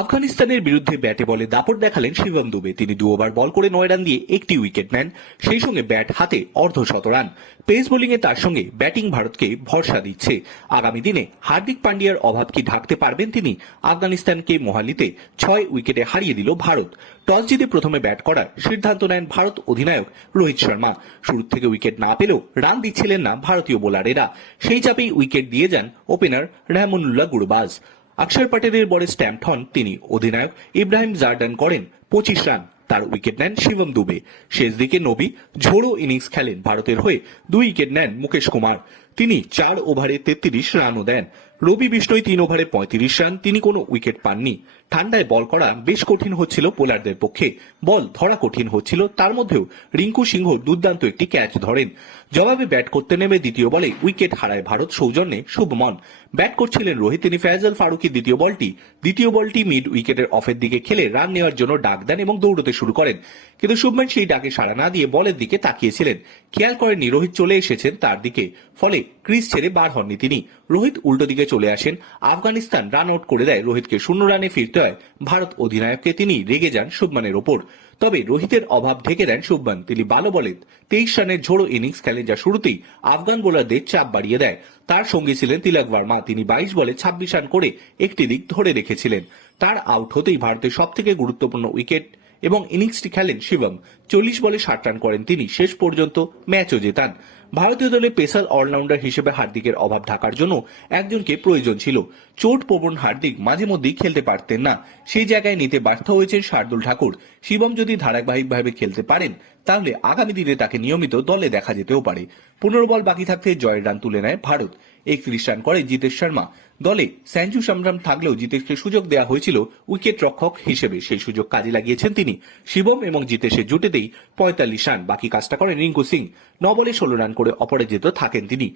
আফগানিস্তানের বিরুদ্ধে ব্যাটে বলে দাপট দেখালেন শিবম দুবে। তিনি দু ওভার বল করে নয় রান দিয়ে একটি উইকেট নেন। সেই সঙ্গে ব্যাট হাতে অর্ধ শত রান। পেস বোলিংয়ে তার সঙ্গে ব্যাটিং ভারতকে ভরসা দিচ্ছে। আগামী দিনে হার্দিক পান্ডিয়ার অভাব কি ঢাকতে পারবেন তিনি? আফগানিস্তানকে মোহালিতে ছয় উইকেটে হারিয়ে দিল ভারত। টস জিতে প্রথমে ব্যাট করার সিদ্ধান্ত নেন ভারত অধিনায়ক রোহিত শর্মা। শুরু থেকে উইকেট না পেলেও রান দিচ্ছিলেন না ভারতীয় বোলারেরা। সেই চাপেই উইকেট দিয়ে যান ওপেনার রহমানুল্লাহ গুরবাজ। অক্ষর পাটেলের বলে স্ট্যাম্প হন তিনি। অধিনায়ক ইব্রাহিম জার্ডান করেন পঁচিশ রান। তার উইকেট নেন শিবম দুবে। শেষ দিকে নবী ঝোড়ো ইনিংস খেলেন ভারতের হয়ে। দুই উইকেট নেন মুকেশ কুমার। তিনি চার ওভারে তেত্রিশ রানও দেন। রবি বিষ্ণই তিন ওভারে পঁয়ত্রিশ রান, তিনি কোনো উইকেট পাননি। ঠান্ডায় বল করা বেশ কঠিন হচ্ছিল বোলারদের পক্ষে। বল ধরা কঠিন হচ্ছিল, তার মধ্যেও রিঙ্কু সিংহ দুর্দান্ত একটি ক্যাচ ধরেন। জবাবে ব্যাট করতে নেমে দ্বিতীয় বলে উইকেট হারায় ভারত সৌজন্যে শুভমন। ব্যাট করছিলেন রোহিত, তিনি ফয়াজল ফারুকি দ্বিতীয় বলটি। দ্বিতীয় বলটি মিড উইকেটের অফের দিকে খেলে রান নেওয়ার জন্য ডাক দেন এবং দৌড়তে শুরু করেন। কিন্তু শুভমান সেই ডাকে সাড়া না দিয়ে বলের দিকে তাকিয়েছিলেন। খেয়াল করেননি রোহিত চলে এসেছেন তার দিকে। ফলে ক্রিজ ছেড়ে বার হননি তিনি। রোহিত উল্টো দিকে চলে আসেন। আফগানিস্তান রান আউট করে দেয় রোহিতকে। শূন্য রানে ফিরতে হয় ভারত অধিনায়ককে। তিনি রেগে যান শুভমানের ওপর। তবে রোহিতের অভাব ঢেকে দেন শুভমান। তিনি ভালো বলেন, তেইশ রানের ঝোড়ো ইনিংস খেলেন যা শুরুতেই আফগান বোলারদের চাপ বাড়িয়ে দেয়। তার সঙ্গে ছিলেন তিলক ভার্মা। তিনি বাইশ বলে ছাব্বিশ রান করে একটি দিক ধরে রেখেছিলেন। তার আউট হতেই ভারতের সব থেকে গুরুত্বপূর্ণ উইকেট এবং ইনিংসটি খেলেন শিবম। চল্লিশ বলে ষাট রান করেন তিনি। শেষ পর্যন্ত ম্যাচও জেতান। ভারতীয় দলে পেসার অলরাউন্ডার হিসেবে হার্দিকের অভাব ঢাকার জন্য একজনকে প্রয়োজন ছিল। চোট প্রবণ হার্দিক মাঝে মধ্যেই খেলতে পারতেন না। সেই জায়গায় নিতে ব্যর্থ হয়েছেন শার্দুল ঠাকুর। শিবম যদি ধারাবাহিকভাবে খেলতে পারেন, তাহলে আগামী দিনে তাকে নিয়মিত দলে দেখা যেতেও পারে। পনেরো বল বাকি থাকতে জয়ের রান তুলে নেয় ভারত। একত্রিশ রান করে জিতেশ শর্মা। দলে সঞ্জু সামরাম থাকলেও জিতেশকে সুযোগ দেওয়া হয়েছিল উইকেট রক্ষক হিসেবে। সেই সুযোগ কাজে লাগিয়েছেন তিনি। শিবম এবং জিতেশের জুটেতেই পঁয়তাল্লিশ রান বাকি কাজটা করেন রিঙ্কু সিং। ন বলে ষোলো রান করে অপরাজিত থাকেন তিনি।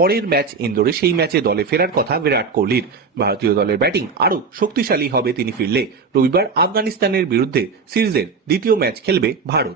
পরের ম্যাচ ইন্দোরে, সেই ম্যাচে দলে ফেরার কথা বিরাট কোহলির। ভারতীয় দলের ব্যাটিং আরও শক্তিশালী হবে তিনি ফিরলে। রবিবার আফগানিস্তানের বিরুদ্ধে সিরিজের দ্বিতীয় ম্যাচ খেলবে ভারত।